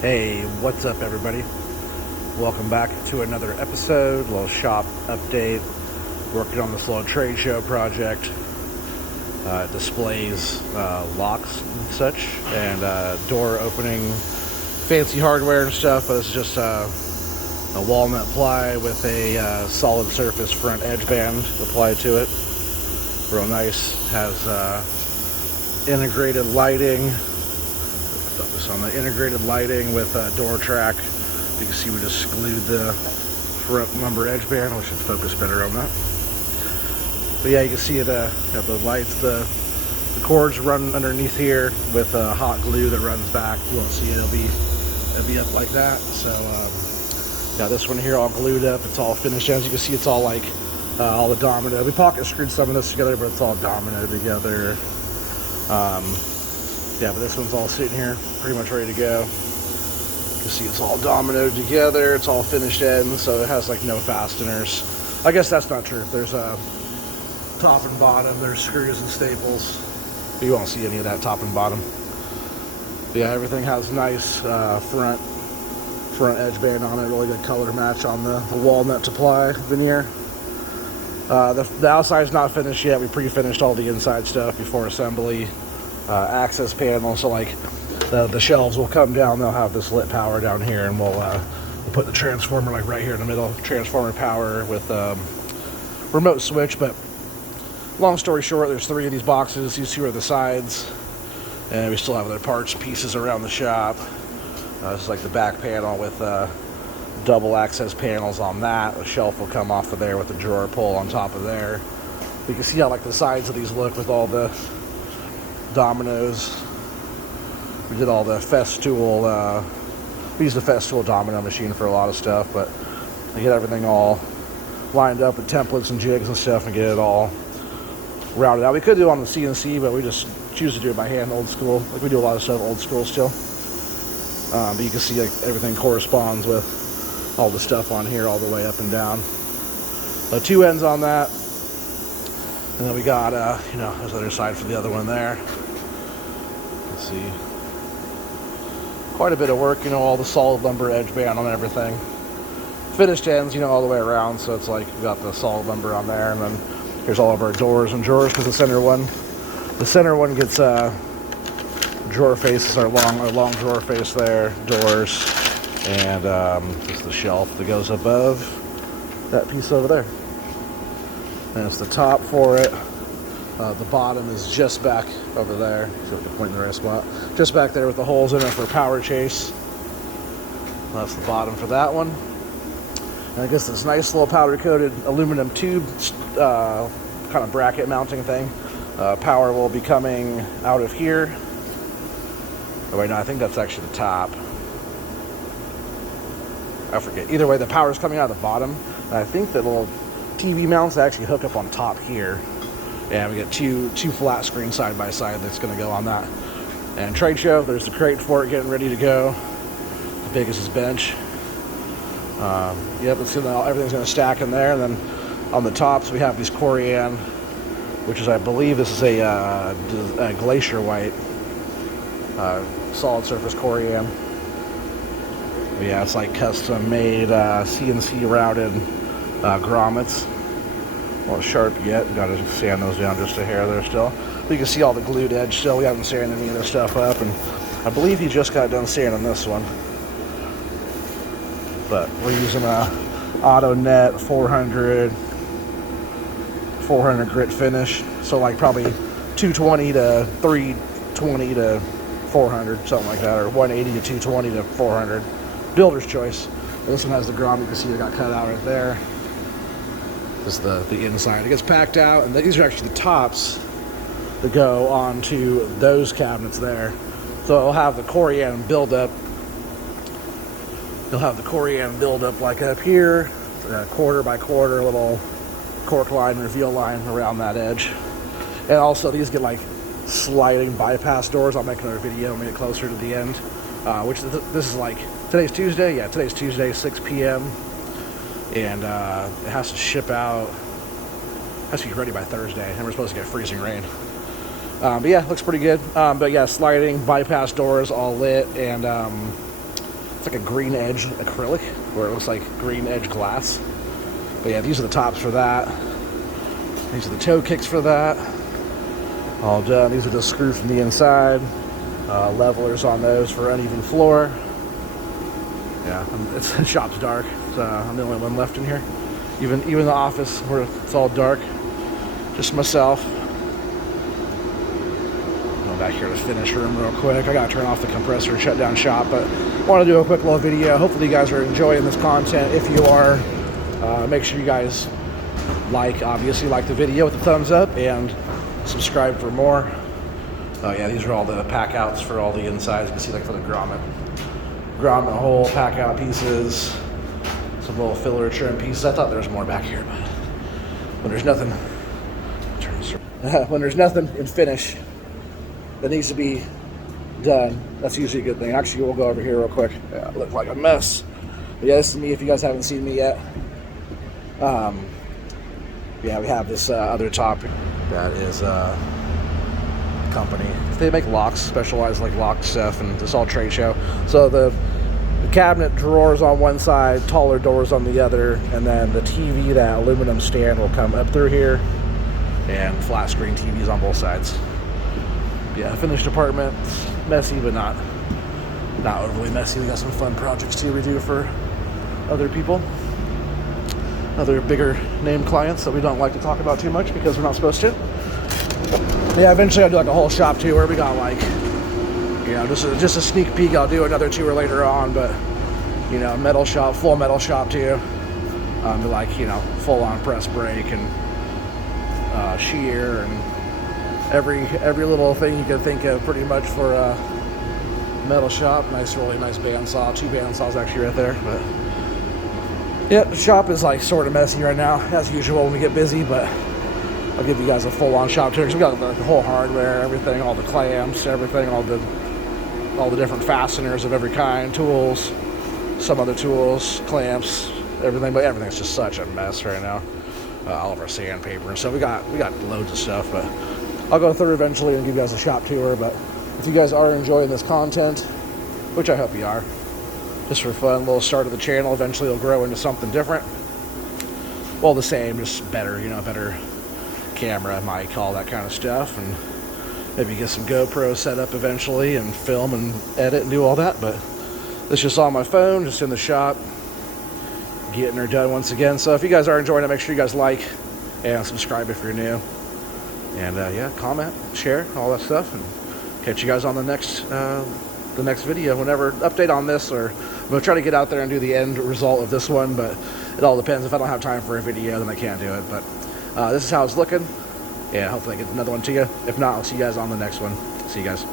Hey, what's up, everybody? Welcome back to another episode, little shop update. Working on this little trade show project. It displays locks and such, and door opening, fancy hardware and stuff, but it's just a walnut ply with a solid surface front edge band applied to it. Real nice. Has integrated lighting. Focus on the integrated lighting with door track. You can see we just glued the front lumber edge band. We should focus better on that. But yeah, you can see it. The lights, the cords run underneath here with hot glue that runs back. You won't see it. It'll be up like that. So yeah, this one here all glued up. It's all finished. As you can see, it's all like all the domino. We pocket screwed some of this together, but it's all domino together. Yeah, but this one's all sitting here, pretty much ready to go. You can see it's all dominoed together. It's all finished in, so it has like no fasteners. I guess that's not true. There's a top and bottom. There's screws and staples. You won't see any of that top and bottom. But yeah, everything has nice front edge band on it. Really good color match on the walnut to ply veneer. The outside's not finished yet. We pre-finished all the inside stuff before assembly. Access panel, so like the shelves will come down. They'll have this lit power down here, and we'll put the transformer like right here in the middle. Transformer power with remote switch. But long story short, there's 3 of these boxes. These 2 are the sides, and we still have other parts pieces around the shop. This is like the back panel with double access panels on that. The shelf will come off of there with the drawer pull on top of there. You can see how like the sides of these look with all the dominoes. We did all the Festool. We use the Festool domino machine for a lot of stuff, but I get everything all lined up with templates and jigs and stuff and get it all routed out. We could do it on the CNC, but we just choose to do it by hand, old school. Like we do a lot of stuff old school still. But you can see like everything corresponds with all the stuff on here all the way up and down. 2 ends on that. And then we got, there's the other side for the other one there. Let's see. Quite a bit of work, all the solid lumber edge band on everything. Finished ends, all the way around, so it's like we got the solid lumber on there, and then here's all of our doors and drawers, because the center one gets drawer faces, our long drawer face there, doors, and just the shelf that goes above that piece over there. And it's the top for it. The bottom is just back over there. So I can point in the right spot. Just back there with the holes in it for power chase. That's the bottom for that one. And I guess this nice little powder coated aluminum tube kind of bracket mounting thing. Power will be coming out of here. Oh wait, no, I think that's actually the top. I forget. Either way, the power is coming out of the bottom. And I think the little TV mounts actually hook up on top here, and we get two flat screens side by side that's going to go on that. And trade show, there's the crate for it getting ready to go. The biggest is bench. Yep, everything's going to stack in there, and then on the tops we have these Corian, which is, I believe this is a glacier white solid surface Corian. But yeah, it's like custom made CNC routed grommets. Not sharp yet. Got to sand those down just a hair there still. But you can see all the glued edge still. We haven't sanded any of this stuff up, and I believe he just got done sanding this one. But we're using a AutoNet 400 grit finish. So like probably 220 to 320 to 400, something like that, or 180 to 220 to 400. Builder's choice. This one has the grommet. You can see it got cut out right there. This is the inside. It gets packed out, and these are actually the tops that go onto those cabinets there. So it'll have the Corian build up. You'll have the Corian build up like up here, quarter by quarter, little cork line, reveal line around that edge. And also these get like sliding bypass doors. I'll make another video when we get closer to the end. This is like, today's Tuesday? Yeah, today's Tuesday, 6 p.m. And it has to ship out, has to be ready by Thursday, and we're supposed to get freezing rain. But yeah, looks pretty good. But yeah, sliding bypass doors all lit, and it's like a green edge acrylic, where it looks like green edge glass. But yeah, these are the tops for that. These are the toe kicks for that. All done. These are the screws from the inside. Levelers on those for uneven floor. Yeah, the shop's dark. So I'm the only one left in here. Even the office where it's all dark. Just myself. Going back here to the finish room real quick. I gotta turn off the compressor and shut down shop, but I want to do a quick little video. Hopefully you guys are enjoying this content. If you are, make sure you guys obviously like the video with the thumbs up and subscribe for more. Oh yeah, these are all the pack outs for all the insides. You can see like for the grommet hole, pack out pieces, some little filler trim pieces. I thought there was more back here, but when there's nothing, when there's nothing in finish that needs to be done, that's usually a good thing. Actually, we'll go over here real quick. Yeah, I look like a mess. But yeah, this is me if you guys haven't seen me yet. Yeah, we have this other top. That is company. They make locks, specialized like lock stuff, and it's all trade show. So the cabinet drawers on one side, taller doors on the other, and then the TV, that aluminum stand will come up through here, and flat screen TVs on both sides. Yeah, finished apartment, messy but not overly messy. We got some fun projects to redo for other people, other bigger name clients that we don't like to talk about too much because we're not supposed to. Yeah, eventually I'll do like a whole shop tour. We got like, you know, just a sneak peek. I'll do another tour later on, but you know, metal shop, full metal shop too. Like, you know, full on press brake and shear and every little thing you can think of pretty much for a metal shop. Really nice bandsaw, 2 bandsaws actually right there. But yeah, the shop is like sort of messy right now as usual when we get busy, but I'll give you guys a full-on shop tour. We got the whole hardware, everything, all the clamps, everything, all the different fasteners of every kind, tools, some other tools, clamps, everything. But everything's just such a mess right now. All of our sandpaper and stuff. We got loads of stuff, but I'll go through eventually and give you guys a shop tour. But if you guys are enjoying this content, which I hope you are, just for fun, little start of the channel. Eventually, it'll grow into something different. Well, the same, just better. You know, better camera, mic, all that kind of stuff, and maybe get some GoPro set up eventually and film and edit and do all that. But it's just on my phone, just in the shop, getting her done once again. So if you guys are enjoying it, make sure you guys like and subscribe if you're new, and yeah, comment, share, all that stuff, and catch you guys on the next video. Whenever update on this, or I'm gonna try to get out there and do the end result of this one, but it all depends. If I don't have time for a video, then I can't do it. But this is how it's looking. Yeah, hopefully I get another one to you. If not, I'll see you guys on the next one. See you guys.